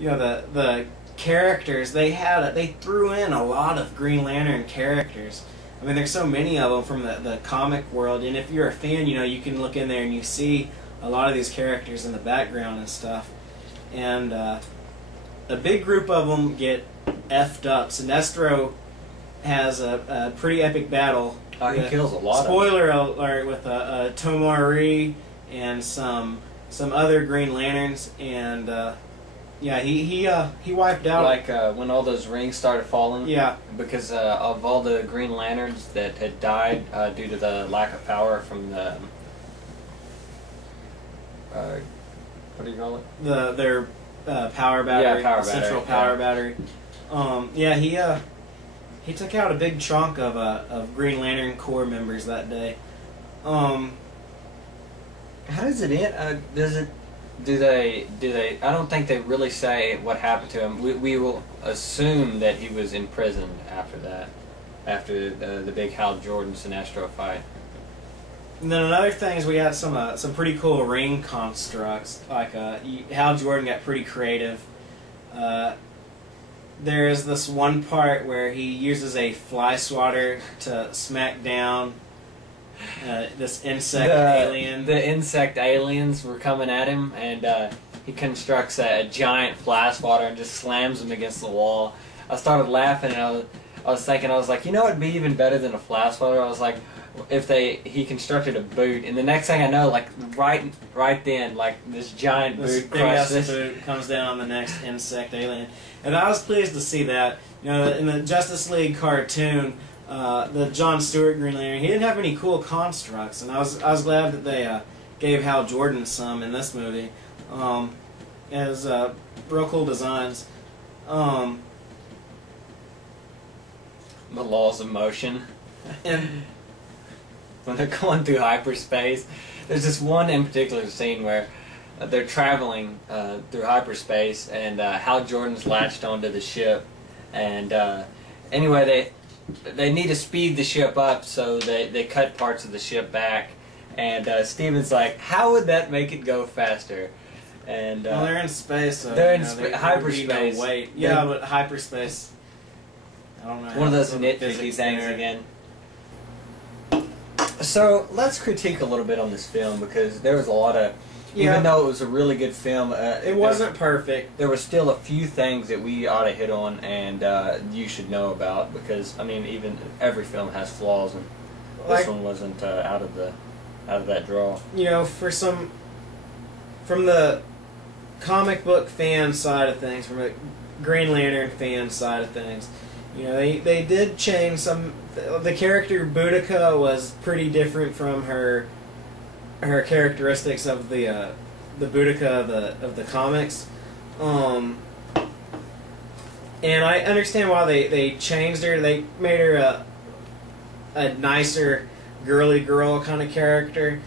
the characters, they threw in a lot of Green Lantern characters. I mean, there's so many of them from the comic world, and if you're a fan, you can look in there and you see a lot of these characters in the background and stuff. And a big group of them get effed up. Sinestro has a pretty epic battle. He kills a lot. Spoiler alert, with Tomari and some other Green Lanterns, and yeah, he wiped out. Like when all those rings started falling. Yeah. Because of all the Green Lanterns that had died due to the lack of power from the what do you call it? Their power battery. Yeah, central power battery. Yeah, he took out a big chunk of Green Lantern Corps members that day. How does it end? Do they? I don't think they really say what happened to him. We will assume that he was imprisoned after that, after the big Hal Jordan Sinestro fight. And then another thing is we got some pretty cool ring constructs. Like Hal Jordan got pretty creative. There is this one part where he uses a fly swatter to smack down this insect alien. The insect aliens were coming at him, and he constructs a giant fly swatter and just slams them against the wall. I started laughing, and I was thinking, it'd be even better than a fly swatter. I was like, if he constructed a boot, and the next thing I know, like right then, like this giant boot crushes. Boot comes down on the next insect alien, and I was pleased to see that. In the Justice League cartoon, the John Stewart Green Lantern, he didn't have any cool constructs, and I was glad that they gave Hal Jordan some in this movie. It was real cool designs. The laws of motion. And when they're going through hyperspace, there's this one in particular scene where they're traveling through hyperspace, and Hal Jordan's latched onto the ship, and anyway, they need to speed the ship up, so they cut parts of the ship back, and Steven's like, how would that make it go faster? And well, they're in space, so they're in hyperspace. No weight. Yeah, but hyperspace, I don't know. One of those nitpicky things again. So let's critique a little bit on this film, because there was a lot of, even though it was a really good film, it wasn't perfect. There were still a few things that we ought to hit on, and you should know about, because I mean, even every film has flaws, and this one wasn't out of that draw. From the comic book fan side of things, from a Green Lantern fan side of things, they did change some. The character Boudica was pretty different from her characteristics of the Boudica of the comics, and I understand why they changed her. They made her a nicer, girly girl kind of character,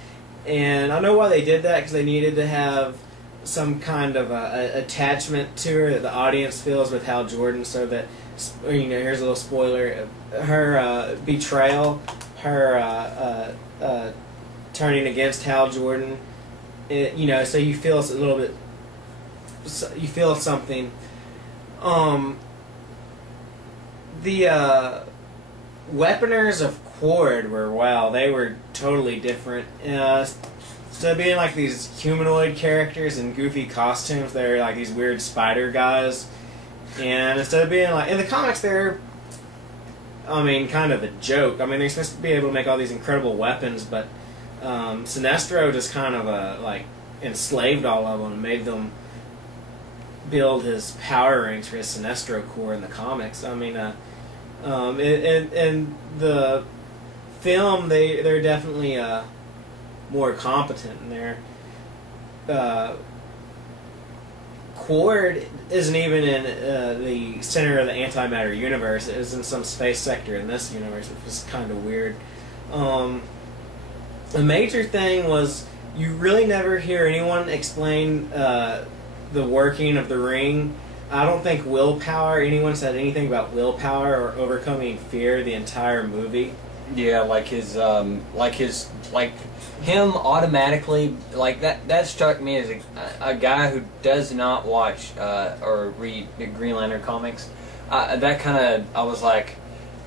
and I know why they did that, because they needed to have some kind of attachment to her that the audience feels with Hal Jordan, so that, here's a little spoiler, her betrayal, her turning against Hal Jordan, so you feel a little bit, you feel something. The weaponers of Quord they were totally different. Instead of being like these humanoid characters in goofy costumes, they're like these weird spider guys. And instead of being like, in the comics, they're, kind of a joke. They're supposed to be able to make all these incredible weapons, but Sinestro just kind of enslaved all of them and made them build his power rings for his Sinestro Corps in the comics. In the film, they're definitely more competent in there. Quord isn't even in the center of the antimatter universe. It was in some space sector in this universe, which was kind of weird. The major thing was you really never hear anyone explain the working of the ring. I don't think anyone said anything about willpower or overcoming fear the entire movie. Yeah, like him automatically, like that struck me as a guy who does not watch or read the Green Lantern comics. That kind of, I was like,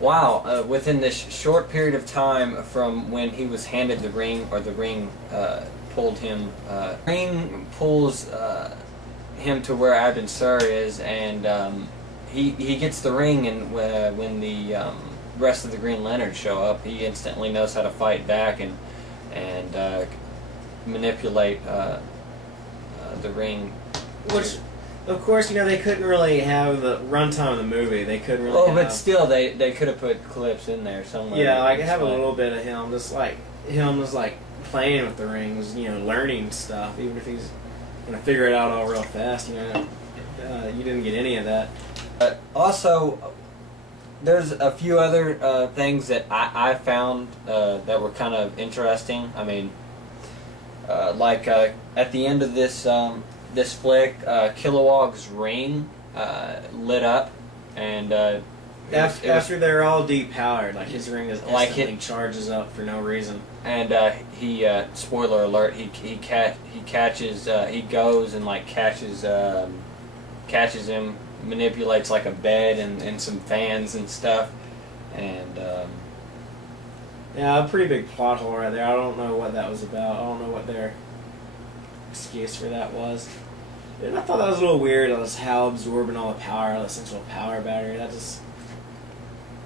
wow, within this short period of time from when he was handed the ring, or the ring pulled him, ring pulls him to where Abin Sur is, and he gets the ring, and when the rest of the Green Lanterns show up, he instantly knows how to fight back and manipulate the ring. Which, of course, you know, they couldn't really have the runtime of the movie. They couldn't really. Oh, but still, they could have put clips in there somewhere. Yeah, like have a little bit of him, just like playing with the rings, you know, learning stuff. Even if he's gonna figure it out all real fast, you know, you didn't get any of that. Also, there's a few other things that I found that were kind of interesting. I mean, like at the end of this this flick, Kilowog's ring lit up, and after they're all depowered, like his ring is instantly charges up for no reason. And he spoiler alert, he catches he goes and like catches him, manipulates like a bed and some fans and stuff, and yeah, a pretty big plot hole right there. I don't know what that was about. I don't know what their excuse for that was. And I thought that was a little weird. It was Hal absorbing all the power, the essential power battery. That just,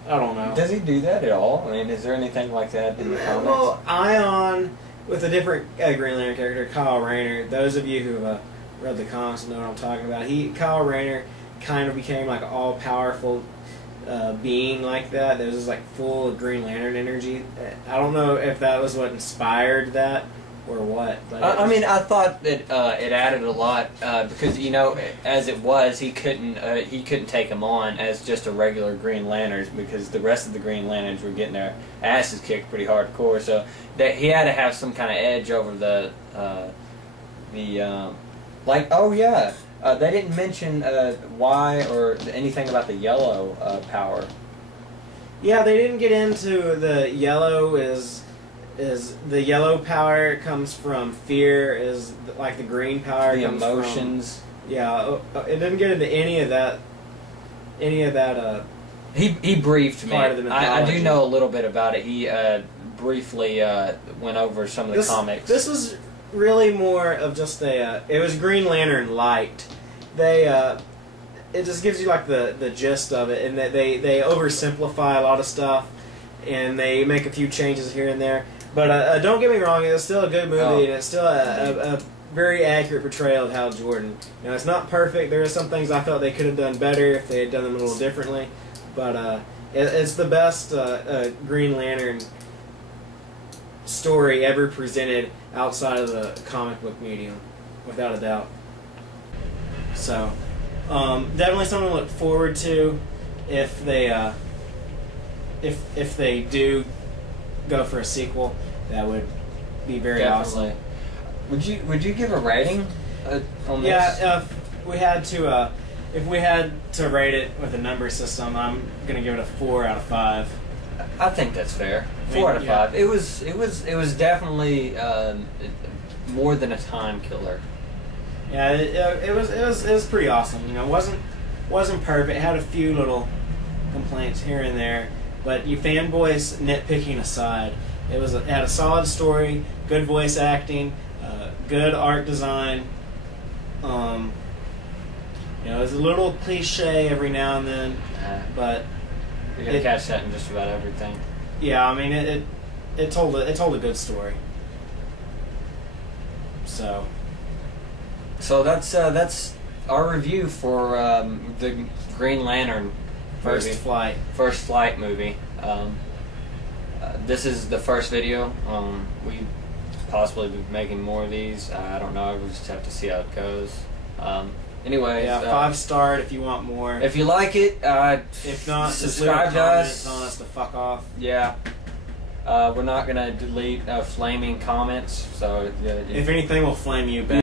I don't know. Does he do that at all? I mean, is there anything like that in the comics? Well, Ion, with a different Green Lantern character, Kyle Rayner. Those of you who read the comics know what I'm talking about. Kyle Rayner kind of became like an all-powerful being like that. That was just like full of Green Lantern energy. I don't know if that was what inspired that or what. But I mean, I thought that it added a lot because, you know, as it was, he couldn't take him on as just a regular Green Lantern, because the rest of the Green Lanterns were getting their asses kicked pretty hardcore. So that he had to have some kind of edge over the like, oh yeah. They didn't mention why or anything about the yellow power. Yeah, they didn't get into the yellow is the yellow power comes from fear, is like the green power the comes emotions. From, yeah, it didn't get into any of that. He briefed me. Part of the I do know a little bit about it. He briefly went over some of the comics. This was really more of just it was Green Lantern light. It just gives you like the gist of it, and that they oversimplify a lot of stuff, and they make a few changes here and there. But don't get me wrong, it's still a good movie, and it's still a very accurate portrayal of Hal Jordan. Now, it's not perfect. There are some things I felt they could have done better if they had done them a little differently, but it's the best Green Lantern story ever presented outside of the comic book medium, without a doubt. So, definitely something to look forward to if they do go for a sequel. That would be very awesome. Would you give a rating on this? Yeah, if we had to rate it with a number system, I'm gonna give it a 4 out of 5. I think that's fair. 4 out of 5. It was definitely more than a time killer. Yeah, it was pretty awesome. You know, it wasn't perfect. It had a few little complaints here and there, but you fanboys nitpicking aside, it had a solid story, good voice acting, good art design. You know, it was a little cliche every now and then, but you're gonna catch that in just about everything. Yeah, I mean it told a good story. So that's our review for the Green Lantern First Flight movie. This is the first video. We possibly be making more of these. I don't know. We'll just have to see how it goes. Anyway, yeah, 5-star if you want more. If you like it, if not, subscribe to us. Telling us to fuck off. Yeah. We're not gonna delete flaming comments. So if anything, we'll flame you back.